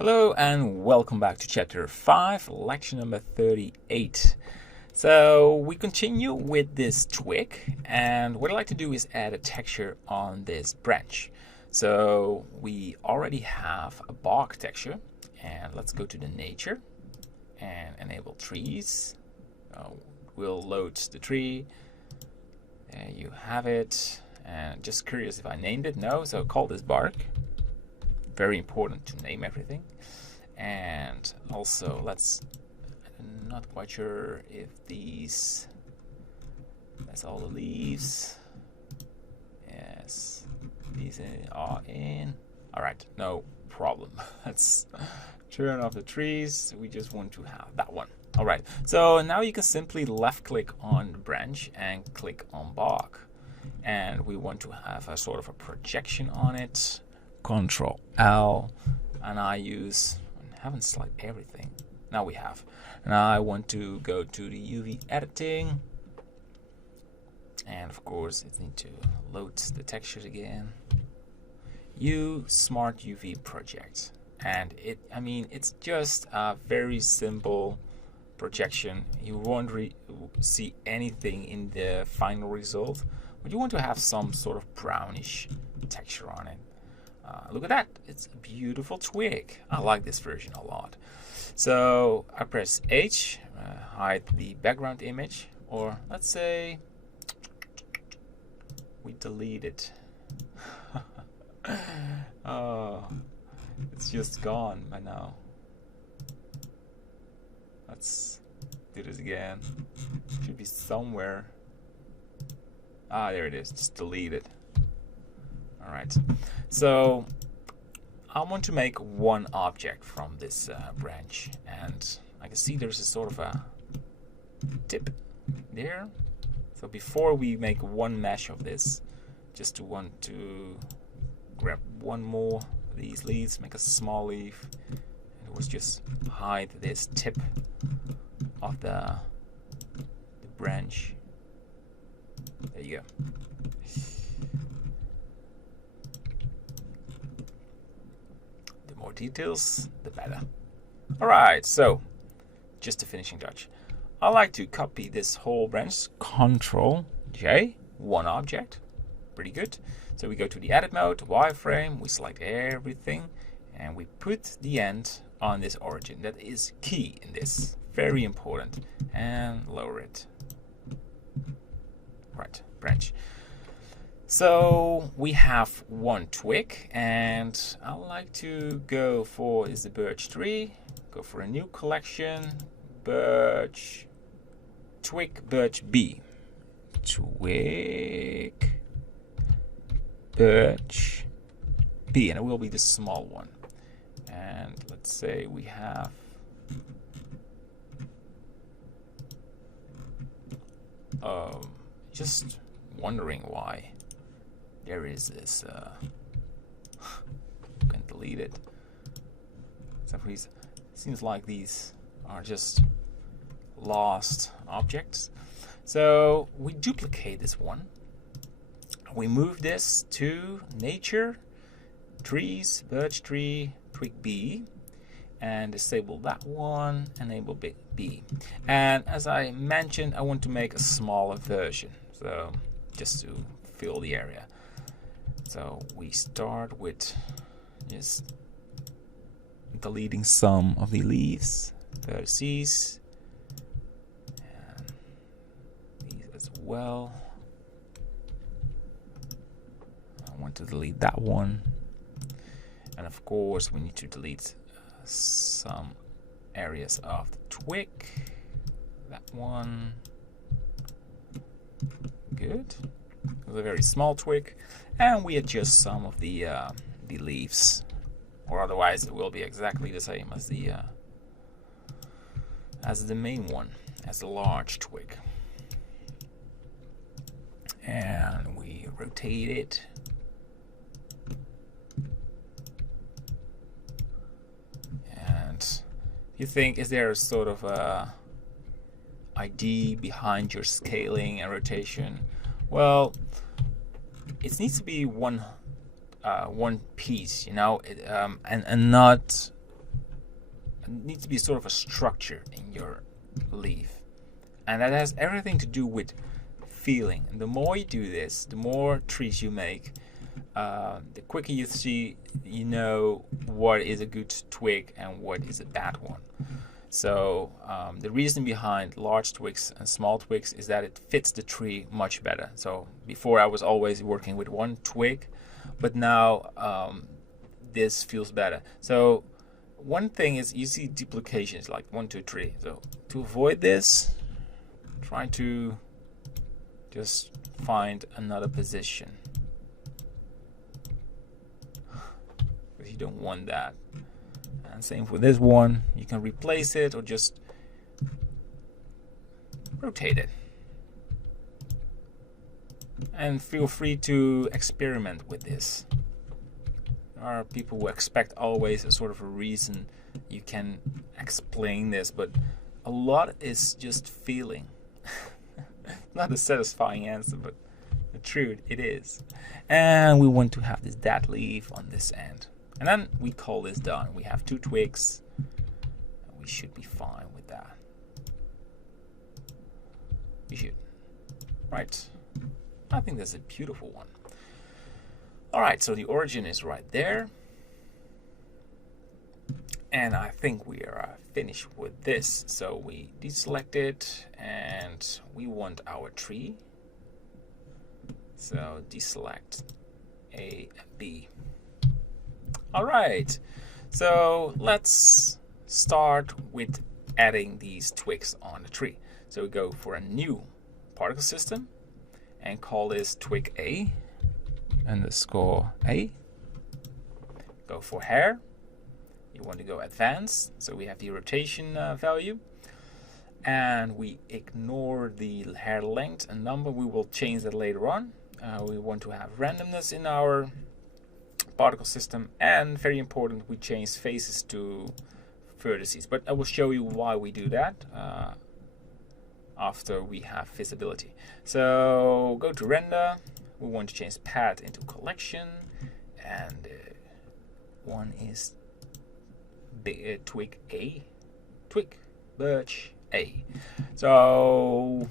Hello and welcome back to chapter 5, lecture number 38. So we continue with this twig, and what I'd like to do is add a texture on this branch. So we already have a bark texture, and let's go to the nature and enable trees. We'll load the tree. There you have it. And just curious if I named it. No, so call this bark. Very important to name everything. And also I'm not quite sure if that's all the leaves. Yes, these are in. All right, no problem. Let's turn off the trees. We just want to have that one. All right, so now you can simply left click on the branch and click on bark. And we want to have a sort of a projection on it. Control L, and I haven't selected everything. Now we have. And I want to go to the UV editing, and of course it needs to load the textures again. Smart UV project, and it's just a very simple projection. You won't see anything in the final result, but you want to have some sort of brownish texture on it. Look at that, it's a beautiful twig. I like this version a lot. So I press H, hide the background image, or let's say we delete it. Oh, it's just gone by now. Let's do this again. It should be somewhere. There it is, just delete it. Alright, so I want to make one object from this branch, and I can see there's a sort of a tip there. So before we make one mesh of this, just want to grab one more of these leaves, make a small leaf, and it was just hide this tip of the branch. There you go. More details, the better. Alright, so just a finishing touch. I like to copy this whole branch, Control J, one object. Pretty good. So we go to the edit mode, wireframe, we select everything, and we put the end on this origin. That is key in this, very important. And lower it. Right, branch. So we have one twig, and I like to go for the birch tree. Go for a new collection, birch twig birch B. Twig birch B, and it will be the small one. And let's say we have just wondering why there is this you can delete it. So it seems like these are just lost objects. So we duplicate this one. We move this to nature, trees, birch tree, twig B, and disable that one, enable B. And as I mentioned, I want to make a smaller version, so just to fill the area. So we start with just deleting some of the leaves, vertices, and these as well. I want to delete that one, and of course we need to delete some areas of the twig. That one, good. It's a very small twig, and we adjust some of the leaves, or otherwise it will be exactly the same as the main one, as the large twig. And we rotate it. And you think, is there a sort of a idea behind your scaling and rotation? Well, it needs to be one piece, and not needs to be sort of a structure in your leaf, and that has everything to do with feeling. And the more you do this, the more trees you make, the quicker you know what is a good twig and what is a bad one. So the reason behind large twigs and small twigs is that it fits the tree much better. So before I was always working with one twig, but now this feels better. So one thing is you see duplications like 1, 2, 3. So to avoid this, try to just find another position, because you don't want that. And same for this one, you can replace it or just rotate it. And feel free to experiment with this. There are people who expect always a sort of a reason you can explain this, but a lot is just feeling. Not a satisfying answer, but the truth, it is. And we want to have this dead leaf on this end. And then we call this done. We have 2 twigs. We should be fine with that. We should. Right. I think that's a beautiful one. Alright, so the origin is right there. And I think we are finished with this. So we deselect it and we want our tree. So deselect A and B. Alright, so let's start with adding these twigs on the tree. So we go for a new particle system and call this twig A underscore A. Go for hair. You want to go advanced, so we have the rotation value, and we ignore the hair length and number. We will change that later on. We want to have randomness in our particle system, and very important, we change faces to vertices, but I will show you why we do that after we have visibility. So go to render. We want to change path into collection, and one is twig A, twig birch A. So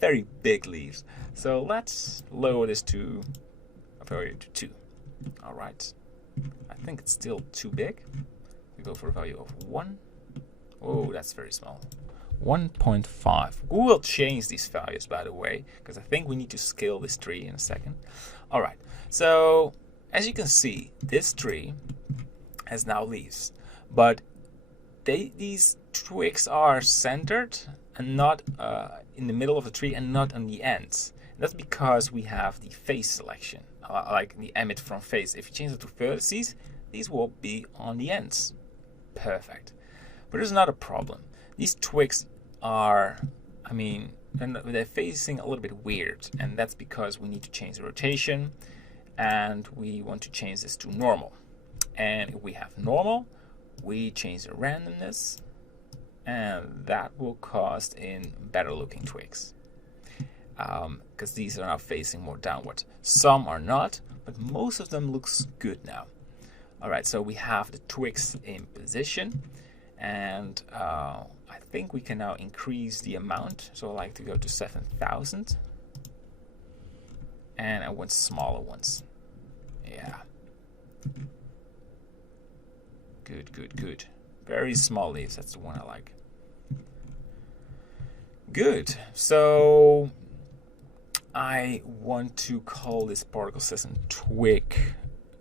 very big leaves. So let's lower this to a value to 2. All right. I think it's still too big. We go for a value of 1. Oh, that's very small. 1.5. We will change these values, by the way, because I think we need to scale this tree in a second. All right. So as you can see, this tree has now leaves, but these twigs are centered and not in the middle of the tree and not on the ends. That's because we have the face selection, like the emit from face. If you change it to vertices, these will be on the ends. Perfect. But there's another problem. These twigs are, they're facing a little bit weird, and that's because we need to change the rotation, and we want to change this to normal. And if we have normal, we change the randomness, and that will cost in better looking twigs, because these are now facing more downwards. Some are not, but most of them looks good now. All right, so we have the twigs in position, and I think we can now increase the amount. So I like to go to 7,000, and I want smaller ones. Yeah. Good. Very small leaves, that's the one I like. Good. So I want to call this particle system twig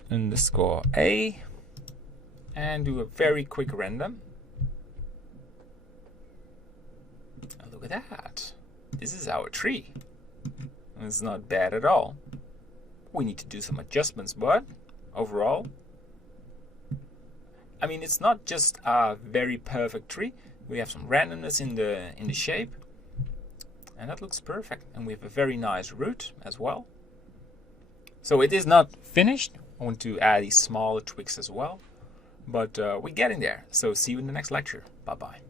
underscore A and do a very quick render. And look at that. This is our tree. It's not bad at all. We need to do some adjustments, but overall, it's not just a very perfect tree. We have some randomness in the shape, and that looks perfect. And we have a very nice root as well. So it is not finished. I want to add these smaller twigs as well, but we're getting there. So see you in the next lecture. Bye bye.